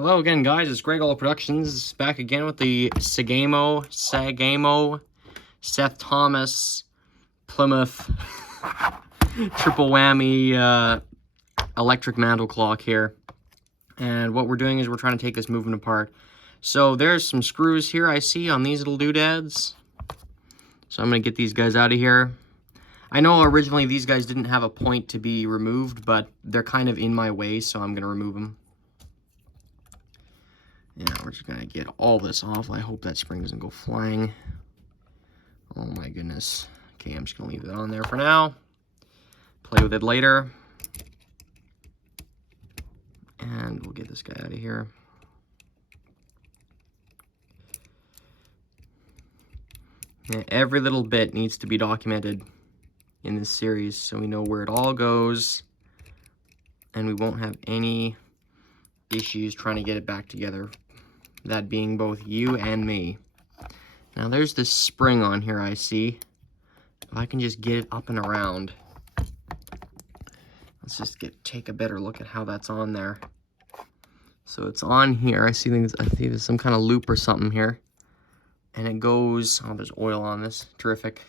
Hello again, guys. It's Gregola Productions back again with the Sagamo, Seth Thomas, Plymouth triple whammy electric mantle clock here. And what we're doing is we're trying to take this movement apart. So there's some screws here I see on these little doodads. So I'm going to get these guys out of here. I know originally these guys didn't have a point to be removed, but they're kind of in my way, so I'm going to remove them. Yeah, we're just gonna get all this off. I hope that spring doesn't go flying. Oh my goodness. Okay, I'm just gonna leave it on there for now. Play with it later. And we'll get this guy out of here. Yeah, every little bit needs to be documented in this series so we know where it all goes and we won't have any issues trying to get it back together. That being both you and me. Now there's this spring on here I see. If I can just get it up and around. Let's just take a better look at how that's on there. So it's on here. I see there's some kind of loop or something here. And it goes, oh, there's oil on this. Terrific.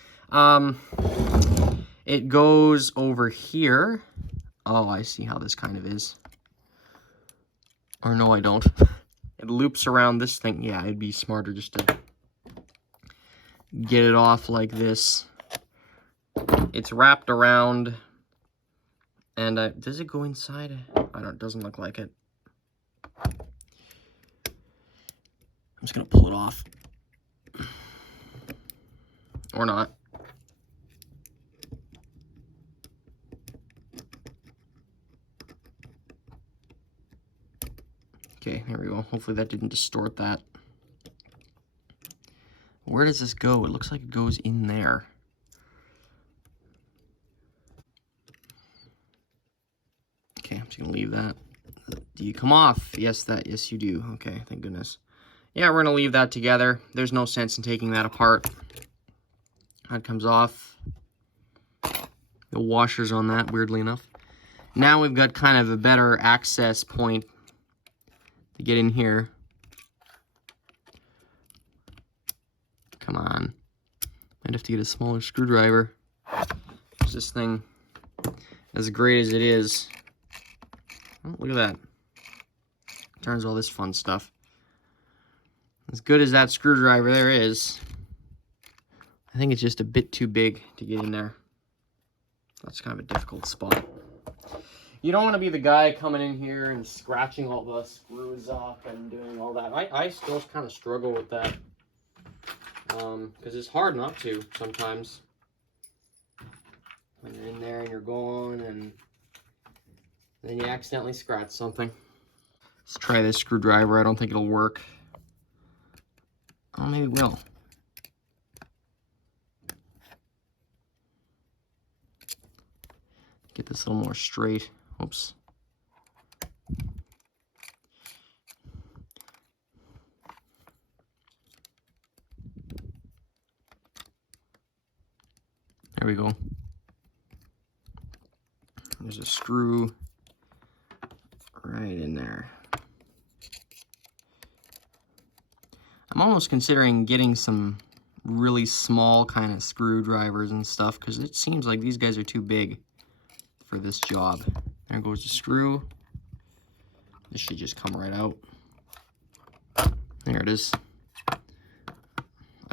It goes over here. Oh, I see how this kind of is. Or no, I don't. It loops around this thing. Yeah, it'd be smarter just to get it off like this. It's wrapped around. And does it go inside? It doesn't look like it. I'm just gonna pull it off. Or not. Okay, there we go. Hopefully that didn't distort that. Where does this go? It looks like it goes in there. Okay, I'm just gonna leave that. Do you come off? Yes, you do. Okay, thank goodness. Yeah, we're gonna leave that together. There's no sense in taking that apart. That comes off. The washer's on that, weirdly enough. Now we've got kind of a better access point to get in here. Come on. Might have to get a smaller screwdriver. This thing, as great as it is. Oh, look at that. Turns all this fun stuff. As good as that screwdriver there is, I think it's just a bit too big to get in there. That's kind of a difficult spot. You don't want to be the guy coming in here and scratching all the screws up and doing all that. I still kind of struggle with that. Because it's hard not to sometimes. When you're in there and you're going and then you accidentally scratch something. Let's try this screwdriver. I don't think it'll work. Oh, maybe it will. Get this a little more straight. Oops. There we go. There's a screw right in there. I'm almost considering getting some really small kind of screwdrivers and stuff because it seems like these guys are too big for this job. There goes the screw. This should just come right out. There it is. I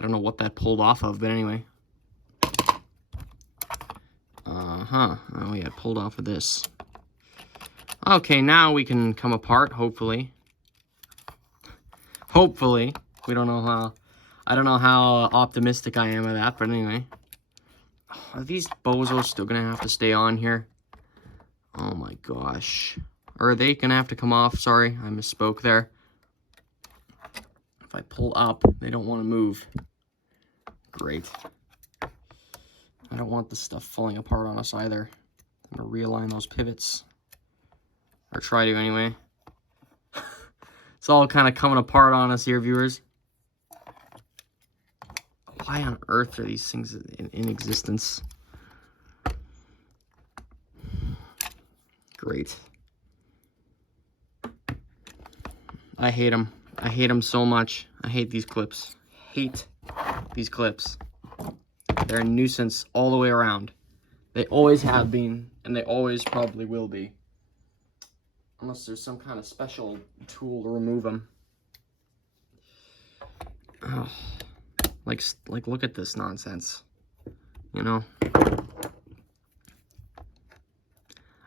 don't know what that pulled off of, but anyway. Oh yeah, it pulled off of this. Okay, now we can come apart, hopefully. Hopefully. We don't know how... I don't know how optimistic I am of that, but anyway. Are these bozos still gonna have to stay on here? Oh my gosh. Or are they gonna have to come off? Sorry, I misspoke there. If I pull up, they don't want to move. Great. I don't want this stuff falling apart on us either. I'm gonna realign those pivots. Or try to anyway. It's all kind of coming apart on us here, viewers. Why on earth are these things in existence? Great. I hate them. I hate them so much. I hate these clips. Hate these clips. They're a nuisance all the way around. They always have been, and they always probably will be. Unless there's some kind of special tool to remove them. Oh, like look at this nonsense. You know?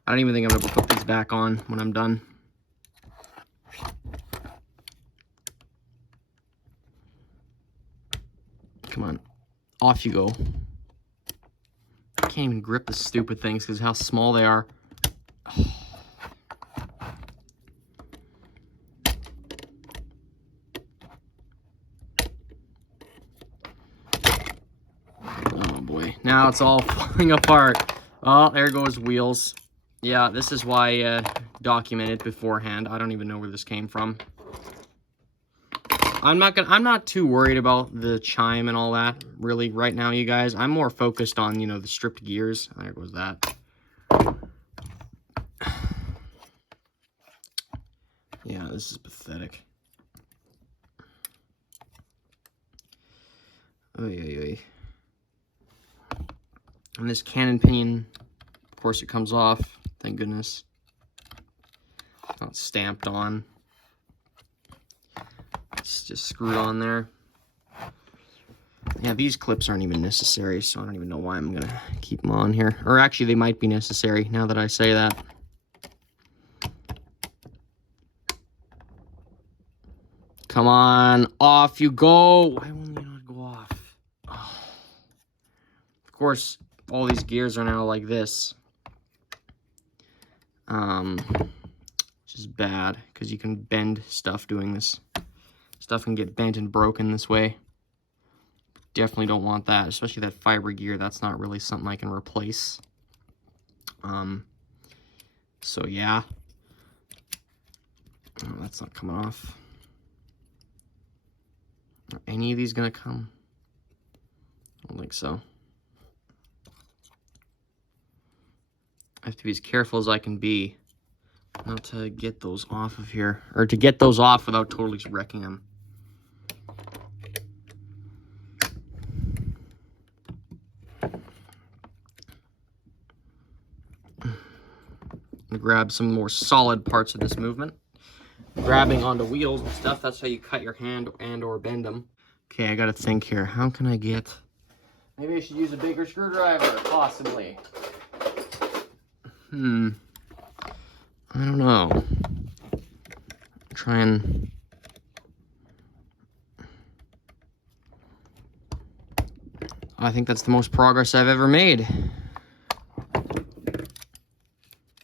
I don't even think I'm gonna put these back on when I'm done. Come on. Off you go. I can't even grip the stupid things because of how small they are. Oh boy. Now it's all falling apart. Oh, there goes wheels. Yeah, this is why I documented beforehand. I don't even know where this came from. I'm not too worried about the chime and all that, really, right now, you guys. I'm more focused on, you know, the stripped gears. There goes that. Yeah, this is pathetic. Oy, oy, oy. And this cannon pinion, of course, it comes off. Thank goodness. It's not stamped on. It's just screwed on there. Yeah, these clips aren't even necessary, so I don't even know why I'm gonna keep them on here. Or actually, they might be necessary now that I say that. Come on, off you go. Why won't you not go off? Oh. Of course, all these gears are now like this. Which is bad, because you can bend stuff doing this. Stuff can get bent and broken this way. Definitely don't want that, especially that fiber gear. That's not really something I can replace. So yeah. Oh, that's not coming off. Are any of these gonna come? I don't think so. I have to be as careful as I can be not to get those off of here, or to get those off without totally wrecking them. Grab some more solid parts of this movement. Grabbing onto wheels and stuff, that's how you cut your hand and or bend them. Okay, I gotta think here. How can I get... Maybe I should use a bigger screwdriver, possibly. I don't know. Try and... I think that's the most progress I've ever made.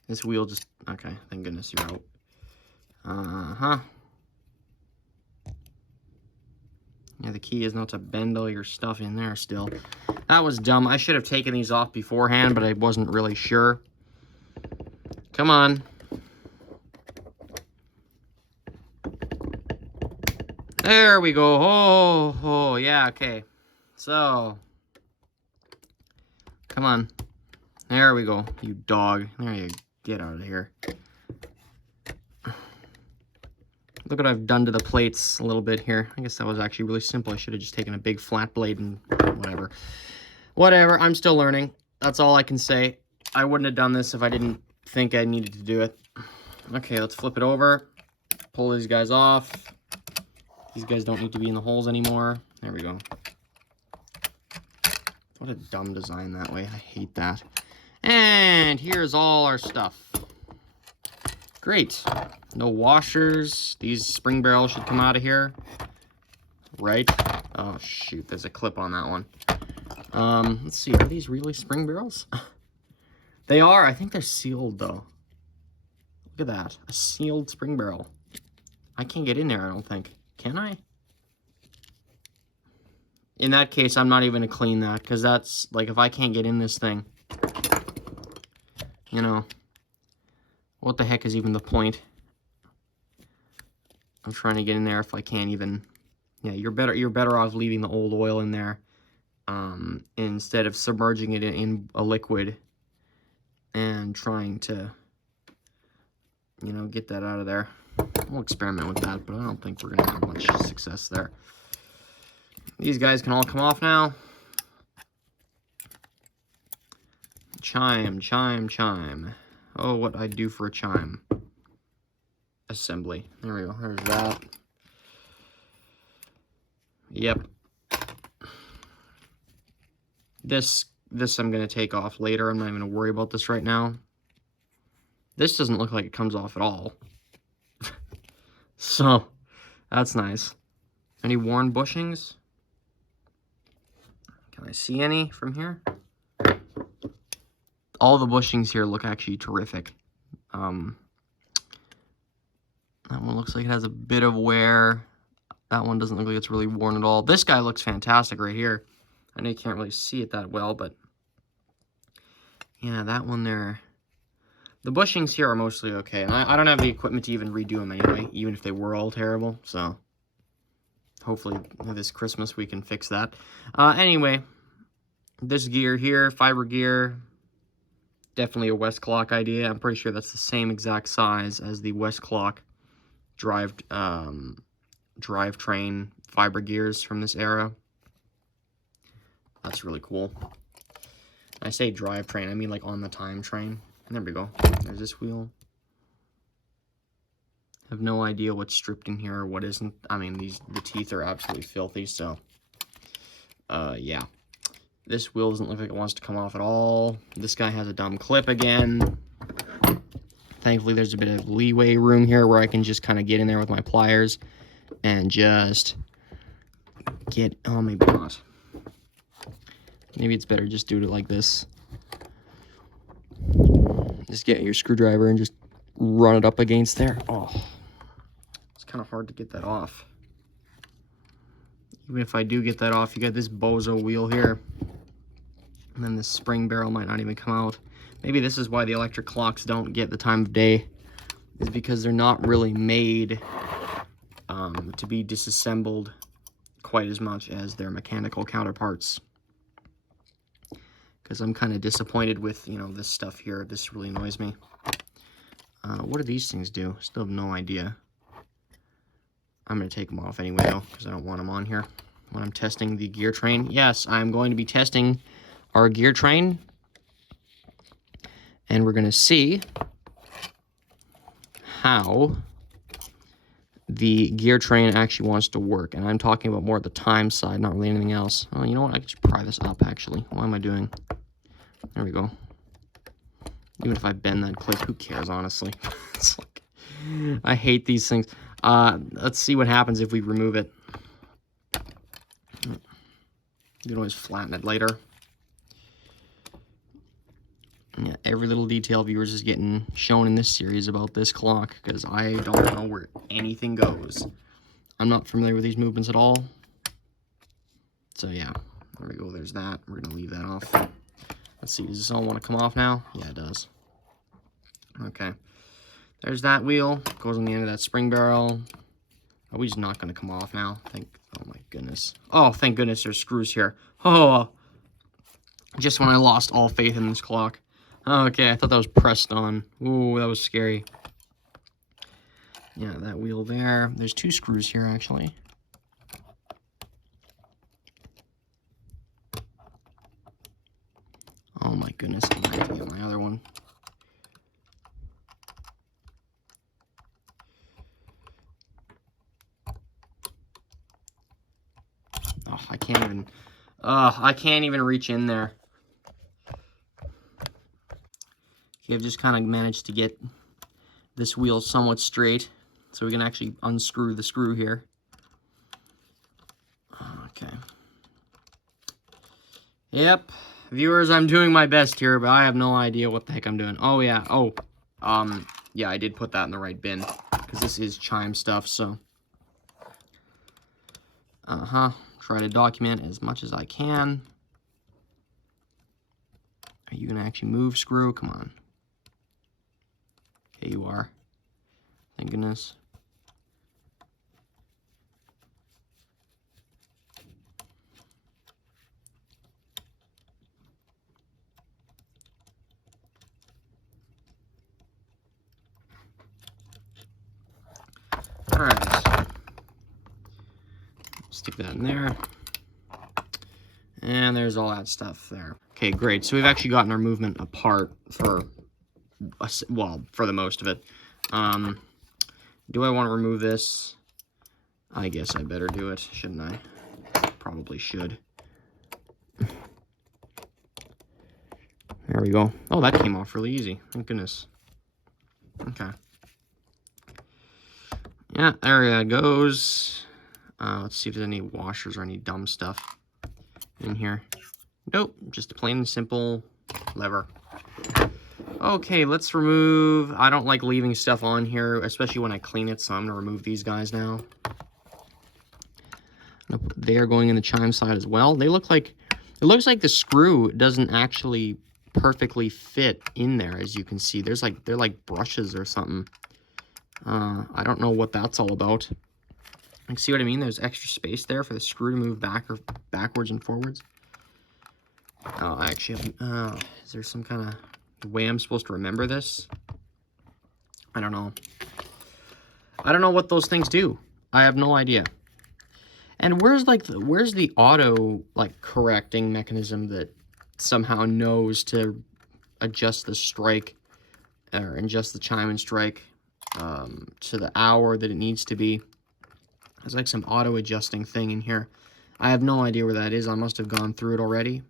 This wheel just... Okay, thank goodness you're out. Yeah, the key is not to bend all your stuff in there still. That was dumb. I should have taken these off beforehand, but I wasn't really sure. Come on. There we go. Oh, yeah, okay. So. Come on. There we go, you dog. There you go. Get out of here. Look what I've done to the plates a little bit here. I guess that was actually really simple. I should have just taken a big flat blade and whatever. Whatever, I'm still learning. That's all I can say. I wouldn't have done this if I didn't think I needed to do it. Okay, let's flip it over. Pull these guys off. These guys don't need to be in the holes anymore. There we go. What a dumb design that way. I hate that. And here's all our stuff. Great. No washers. These spring barrels should come out of here. Right? Oh, shoot. There's a clip on that one. Let's see. Are these really spring barrels? They are. I think they're sealed, though. Look at that. A sealed spring barrel. I can't get in there, I don't think. Can I? In that case, I'm not even going to clean that, because that's, like, if I can't get in this thing, you know, what the heck is even the point? I'm trying to get in there if I can't even. Yeah, you're better off leaving the old oil in there instead of submerging it in a liquid and trying to, you know, get that out of there. we'll experiment with that, but I don't think we're going to have much success there. These guys can all come off now. Chime, chime, chime. Oh, what I'd do for a chime. Assembly. There we go. There's that. Yep. This I'm going to take off later. I'm not even going to worry about this right now. This doesn't look like it comes off at all. So, that's nice. Any worn bushings? Can I see any from here? All the bushings here look actually terrific. That one looks like it has a bit of wear. That one doesn't look like it's really worn at all. This guy looks fantastic right here. I know you can't really see it that well, but yeah, that one there. The bushings here are mostly okay, and I don't have the equipment to even redo them anyway, even if they were all terrible, so hopefully this Christmas we can fix that. Anyway, this gear here, fiber gear, definitely a Westclox idea. I'm pretty sure that's the same exact size as the Westclox drivetrain fiber gears from this era. That's really cool. I say drivetrain, I mean like on the time train. There we go. There's this wheel. I have no idea what's stripped in here or what isn't. I mean, the teeth are absolutely filthy, so yeah. This wheel doesn't look like it wants to come off at all. This guy has a dumb clip again. Thankfully, there's a bit of leeway room here where I can just kind of get in there with my pliers and just get, oh, maybe not. Maybe it's better just do it like this. Just get your screwdriver and just run it up against there. Oh, it's kind of hard to get that off. Even if I do get that off, you got this bozo wheel here. And then this spring barrel might not even come out. Maybe this is why the electric clocks don't get the time of day, is because they're not really made to be disassembled quite as much as their mechanical counterparts. Because I'm kind of disappointed with, you know, this stuff here. This really annoys me. What do these things do? Still have no idea. I'm going to take them off anyway, though, because I don't want them on here when I'm testing the gear train. Yes, I'm going to be testing our gear train. And we're going to see how the gear train actually wants to work. And I'm talking about more the time side, not really anything else. Oh, you know what? I could just pry this up, actually. What am I doing? There we go. Even if I bend that clip, who cares, honestly? It's like, I hate these things. Let's see what happens if we remove it. You can always flatten it later. Yeah, every little detail, viewers, is getting shown in this series about this clock, because I don't know where anything goes. I'm not familiar with these movements at all. So yeah, there we go, there's that. We're going to leave that off. Let's see, does this all want to come off now? Yeah, it does. Okay. There's that wheel. Goes on the end of that spring barrel. Are we just not going to come off now? Oh my goodness. Oh, thank goodness there's screws here. Oh, just when I lost all faith in this clock. Okay, I thought that was pressed on. Ooh, that was scary. Yeah, that wheel there. There's two screws here, actually. Oh my goodness, I'm going to have to get my other one. Oh, I can't even reach in there. Okay, I've just kind of managed to get this wheel somewhat straight, so we can actually unscrew the screw here. Okay. Yep. Viewers, I'm doing my best here, but I have no idea what the heck I'm doing. Oh, yeah. Oh, yeah, I did put that in the right bin, because this is chime stuff, so. Try to document as much as I can. Are you going to actually move, screw? Come on. Okay, you are. Thank goodness. Stick that in there. And there's all that stuff there. Okay, great. So we've actually gotten our movement apart for, well, for the most of it. Do I want to remove this? I guess I better do it, shouldn't I? Probably should. There we go. Oh, that came off really easy. Thank goodness. Okay. Yeah, there it goes. Let's see if there's any washers or any dumb stuff in here. Nope, just a plain and simple lever. Okay, let's remove... I don't like leaving stuff on here, especially when I clean it, so I'm going to remove these guys now. They are going in the chime side as well. They look like... It looks like the screw doesn't actually perfectly fit in there, as you can see. There's like... They're like brushes or something. I don't know what that's all about. Like, see what I mean? There's extra space there for the screw to move back or backwards and forwards. Oh, I actually have... is there some kind of way I'm supposed to remember this? I don't know. I don't know what those things do. I have no idea. And where's the auto like correcting mechanism that somehow knows to adjust the strike or adjust the chime and strike to the hour that it needs to be? There's like some auto adjusting thing in here. I have no idea where that is. I must have gone through it already.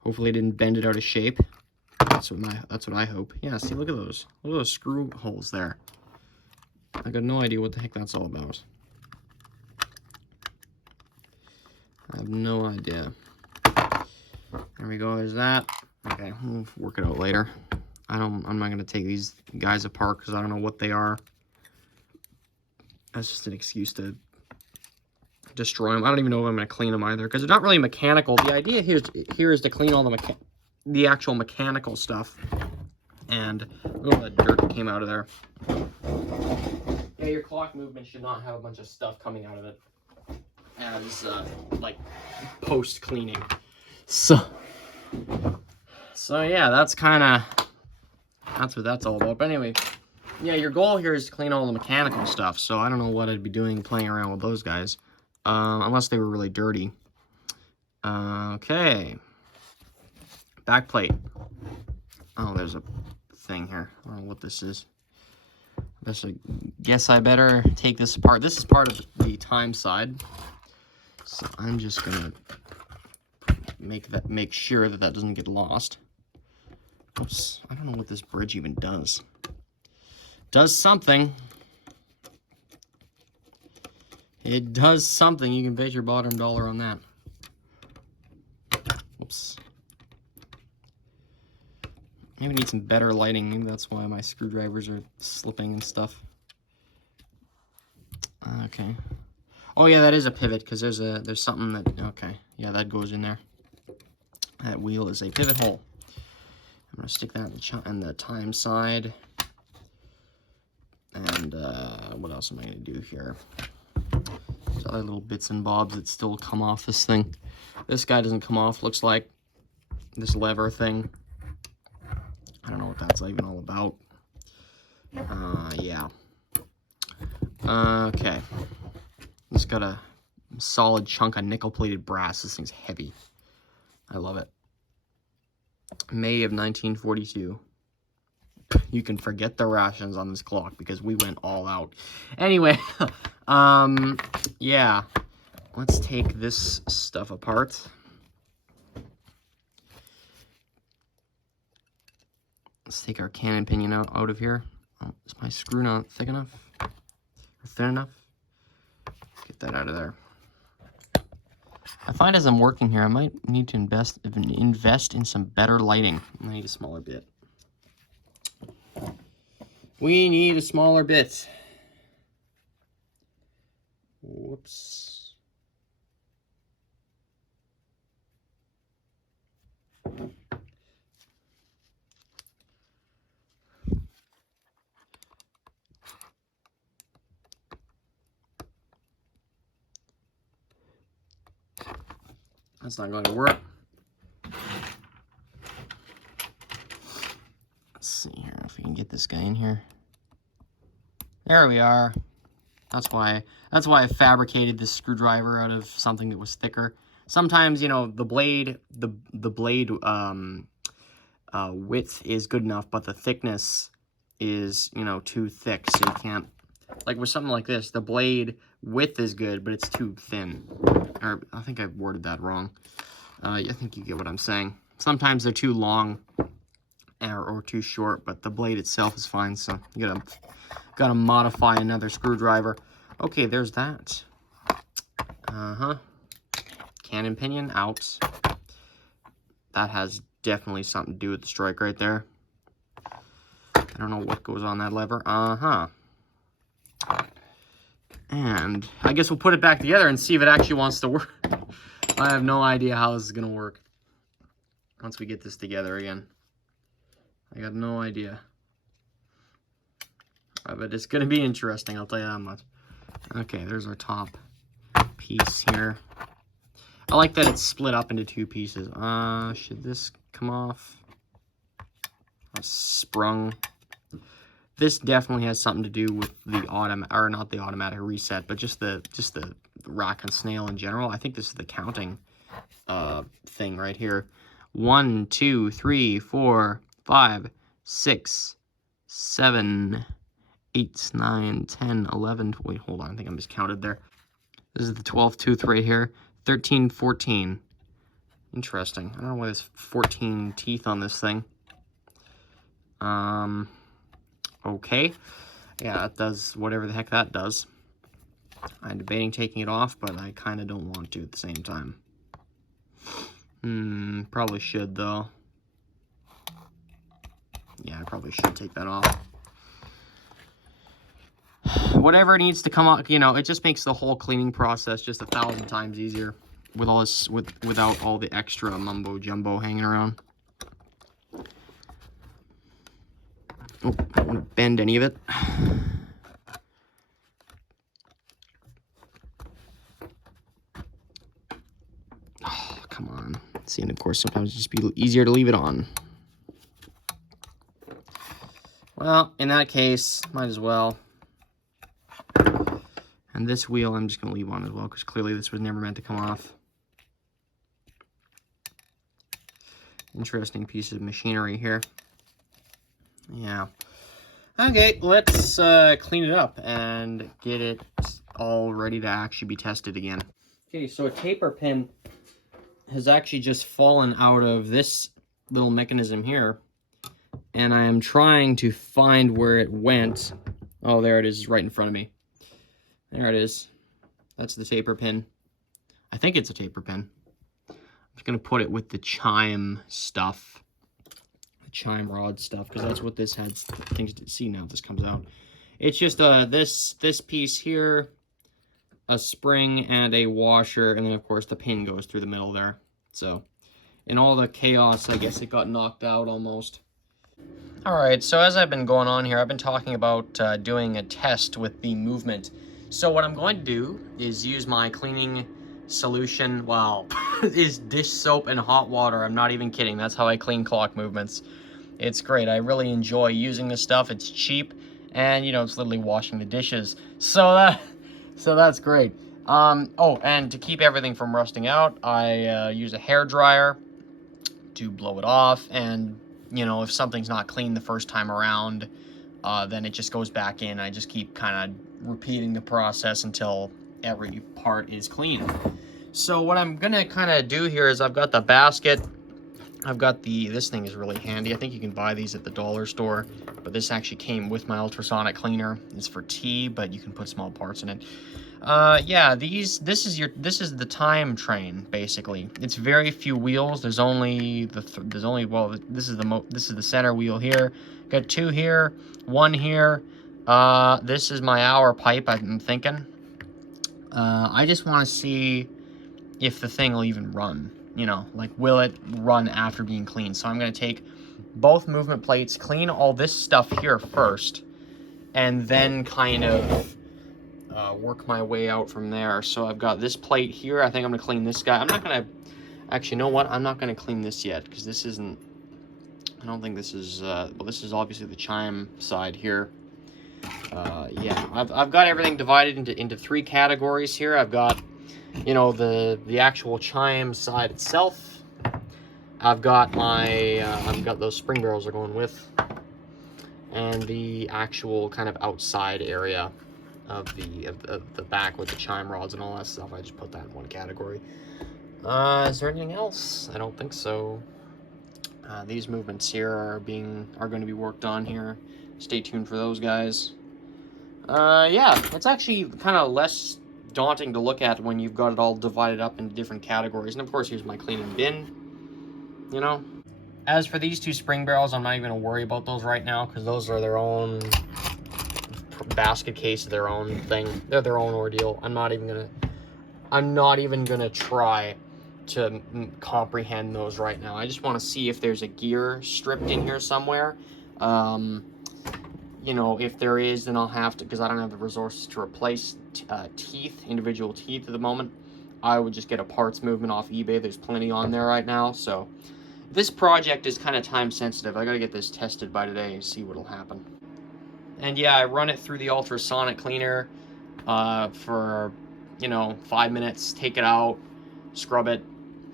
Hopefully I didn't bend it out of shape. That's what I hope. Yeah, see, look at those. Look at those screw holes there. I got no idea what the heck that's all about. I have no idea. There we go, there's that. Okay, we'll work it out later. I'm not gonna take these guys apart because I don't know what they are. That's just an excuse to destroy them. I don't even know if I'm gonna clean them either because they're not really mechanical. The idea here is to clean all the actual mechanical stuff. And oh, that dirt came out of there. Yeah, your clock movement should not have a bunch of stuff coming out of it as like post cleaning. So yeah, that's what that's all about. But anyway, yeah, your goal here is to clean all the mechanical stuff. So I don't know what I'd be doing playing around with those guys, unless they were really dirty. Okay, back plate. Oh, there's a thing here. I don't know what this is. I guess I better take this apart. This is part of the time side, so I'm just gonna make sure that doesn't get lost. Oops, I don't know what this bridge even does. Does something. It does something. You can bet your bottom dollar on that. Oops. Maybe need some better lighting. Maybe that's why my screwdrivers are slipping and stuff. Okay. Oh yeah, that is a pivot because there's something that, okay, yeah, that goes in there. That wheel is a pivot hole. I'm gonna stick that in the time side. And what else am I gonna do here? There's other little bits and bobs that still come off this thing. This guy doesn't come off. Looks like this lever thing. I don't know what that's even all about. Yeah. Okay. It's got a solid chunk of nickel-plated brass. This thing's heavy. I love it. May of 1942. You can forget the rations on this clock because we went all out. Anyway, yeah. Let's take this stuff apart. Let's take our cannon pinion out of here. Oh, is my screw not thick enough? Or thin enough? Get that out of there. I find as I'm working here, I might need to invest in some better lighting. I need a smaller bit. We need a smaller bit. Whoops. That's not going to work. Let's see here if we can get this guy in here. There we are. That's why I fabricated this screwdriver out of something that was thicker. Sometimes, you know, the blade width is good enough, but the thickness is, you know, too thick, so you can't, like with something like this, the blade width is good, but it's too thin. Or I think I worded that wrong. I think you get what I'm saying. Sometimes they're too long or too short, but the blade itself is fine, so you gotta modify another screwdriver. Okay, there's that. Cannon pinion out. That has definitely something to do with the strike right there. I don't know what goes on that lever. And I guess we'll put it back together and see if it actually wants to work. I have no idea how this is gonna work once we get this together again. I got no idea. But it's gonna be interesting, I'll tell you that much. Okay, there's our top piece here. I like that it's split up into two pieces. Should this come off? Sprung. This definitely has something to do with the not the automatic reset, but just the rack and snail in general. I think this is the counting thing right here. 1, 2, 3, 4, 5, 6, 7, 8, 9, 10, 11. Wait, hold on. I think I miscounted there. This is the 12th tooth right here. 13, 14. Interesting. I don't know why there's 14 teeth on this thing. Okay. Yeah, it does whatever the heck that does. I'm debating taking it off, but I kind of don't want to at the same time. Probably should, though. Yeah, I probably should take that off. Whatever needs to come out, you know, it just makes the whole cleaning process just 1,000 times easier with all this, without all the extra mumbo jumbo hanging around. Oh, I don't want to bend any of it. Oh, come on. See, and of course, sometimes it'd just be easier to leave it on. Well, in that case, might as well. And this wheel I'm just going to leave on as well, because clearly this was never meant to come off. Interesting piece of machinery here. Yeah. Okay, let's clean it up and get it all ready to actually be tested again. Okay, so a taper pin has actually just fallen out of this little mechanism here. And I am trying to find where it went. Oh, there it is, right in front of me. There it is. That's the taper pin. I think it's a taper pin. I'm just going to put it with the chime stuff. The chime rod stuff, because that's what this had things to see now. If this comes out. It's just this piece here, a spring and a washer, and then of course the pin goes through the middle there. So in all the chaos, I guess it got knocked out almost. Alright, so as I've been going on here, I've been talking about doing a test with the movement. So what I'm going to do is use my cleaning solution, well, is dish soap and hot water. I'm not even kidding. That's how I clean clock movements. It's great. I really enjoy using this stuff. It's cheap, and you know, it's literally washing the dishes. So that's great. Oh, and to keep everything from rusting out, I use a hair dryer to blow it off, and you know, if something's not clean the first time around, then it just goes back in. I just keep kind of repeating the process until every part is clean. So what I'm gonna kind of do here is I've got the basket. I've got this thing is really handy. I think you can buy these at the dollar store, but this actually came with my ultrasonic cleaner. It's for tea, but you can put small parts in it. Yeah, this is the time train basically. It's very few wheels. There's only well, this is the center wheel here. Got 2 here, 1 here. This is my hour pipe. I'm thinking. I just want to see if the thing will even run. You know, like, will it run after being cleaned? So I'm going to take both movement plates, clean all this stuff here first, and then kind of work my way out from there. So I've got this plate here. I think I'm going to clean this guy. I'm not going to... Actually, you know what? I'm not going to clean this yet, because this isn't... I don't think this is... well, this is obviously the chime side here. Yeah, I've got everything divided into 3 categories here. I've got, you know, the actual chime side itself. I've got my I've got those spring barrels are going with, and the actual kind of outside area of the back with the chime rods and all that stuff. I just put that in one category. Is there anything else? I don't think so. These movements here are going to be worked on here. Stay tuned for those guys. Yeah, it's actually kind of less daunting to look at when you've got it all divided up into different categories. And of course, here's my cleaning bin, you know. As for these 2 spring barrels, I'm not even going to worry about those right now because those are their own basket case, their own thing. They're their own ordeal. I'm not even gonna try to comprehend those right now. I just want to see if there's a gear stripped in here somewhere. You know, if there is, then I'll have to, because I don't have the resources to replace individual teeth at the moment. I would just get a parts movement off eBay. There's plenty on there right now. So this project is kind of time sensitive. I got to get this tested by today and see what'll happen. And yeah, I run it through the ultrasonic cleaner for, you know, 5 minutes, take it out, scrub it,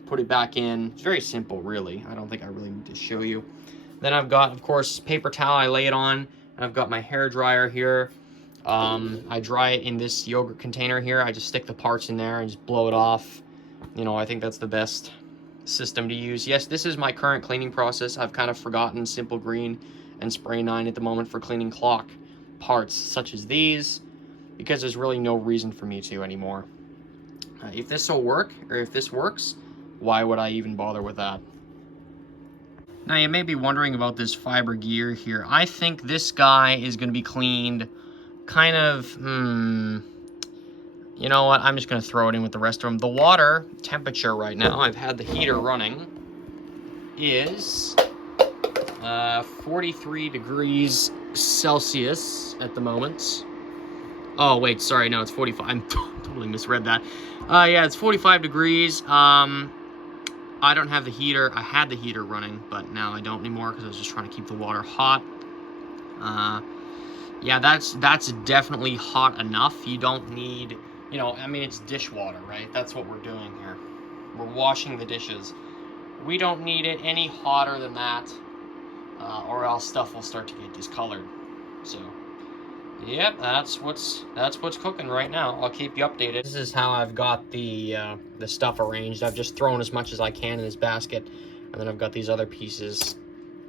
put it back in. It's very simple, really. I don't think I really need to show you. Then I've got, of course, paper towel. I lay it on. I've got my hair dryer here. I dry it in this yogurt container here. I just stick the parts in there and just blow it off. You know, I think that's the best system to use. Yes, this is my current cleaning process. I've kind of forgotten Simple Green and Spray 9 at the moment for cleaning clock parts such as these, because there's really no reason for me to anymore. If this will work, or if this works, why would I even bother with that? Now, you may be wondering about this fiber gear here. I think this guy is going to be cleaned kind of, you know what, I'm just going to throw it in with the rest of them. The water temperature right now, I've had the heater running, is 43 degrees Celsius at the moment. Oh, wait, sorry, no, it's 45. I totally misread that. Yeah, it's 45 degrees. I don't have the heater. I had the heater running, but now I don't anymore because I was just trying to keep the water hot. Yeah, that's definitely hot enough. You don't need, you know, I mean, it's dishwater, right? That's what we're doing here. We're washing the dishes. We don't need it any hotter than that, or else stuff will start to get discolored. So, yep, that's what's cooking right now. I'll keep you updated. This is how I've got the stuff arranged. I've just thrown as much as I can in this basket, and then I've got these other pieces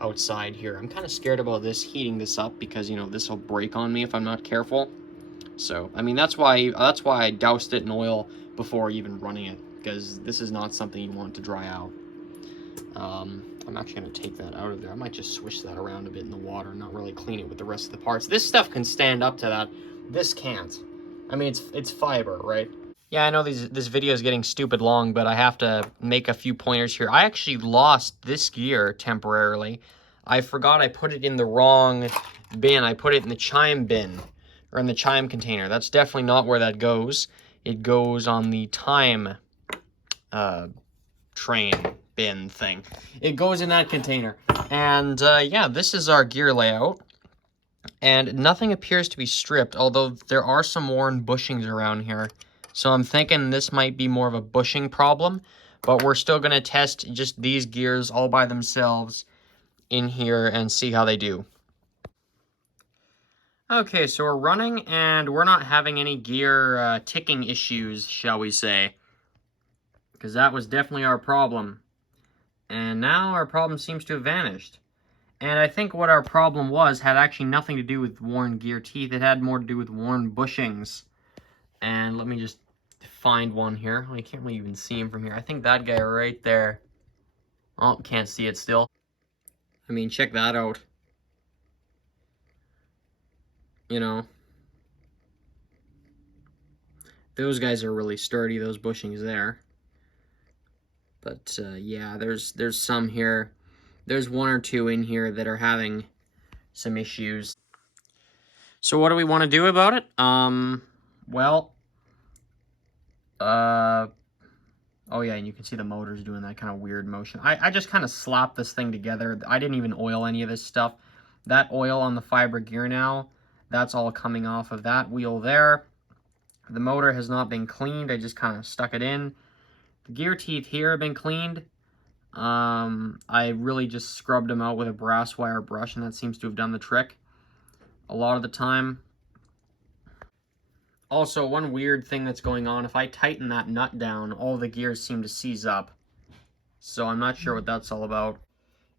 outside here. I'm kind of scared about this heating this up because, you know, this will break on me if I'm not careful. So, I mean, that's why I doused it in oil before even running it, because this is not something you want to dry out. I'm actually going to take that out of there. I might just swish that around a bit in the water and not really clean it with the rest of the parts. This stuff can stand up to that. This can't. I mean, it's fiber, right? Yeah, I know this video is getting stupid long, but I have to make a few pointers here. I actually lost this gear temporarily. I forgot I put it in the wrong bin. I put it in the chime bin, or in the chime container. That's definitely not where that goes. It goes on the time train bin thing. It goes in that container. And yeah, this is our gear layout. And nothing appears to be stripped, although there are some worn bushings around here. So I'm thinking this might be more of a bushing problem, but we're still going to test just these gears all by themselves in here and see how they do. Okay, so we're running and we're not having any gear ticking issues, shall we say. Because that was definitely our problem. And now our problem seems to have vanished. And I think what our problem was had actually nothing to do with worn gear teeth. It had more to do with worn bushings. And let me just find one here. I can't really even see him from here. I think that guy right there. Oh, can't see it still. I mean, check that out. You know. Those guys are really sturdy, those bushings there. But, yeah, there's some here. There's one or two in here that are having some issues. So what do we want to do about it? Well, oh yeah, and you can see the motors doing that kind of weird motion. I just kind of slapped this thing together. I didn't even oil any of this stuff. That oil on the fiber gear now, That's all coming off of that wheel there. The motor has not been cleaned. I just kind of stuck it in. The gear teeth here have been cleaned. I really just scrubbed them out with a brass wire brush, and that seems to have done the trick a lot of the time. Also, one weird thing that's going on, if I tighten that nut down, all the gears seem to seize up. So I'm not sure what that's all about.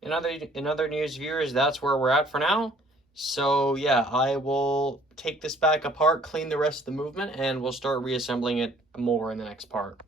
In other news, viewers, that's where we're at for now. So yeah, I will take this back apart, clean the rest of the movement, and we'll start reassembling it more in the next part.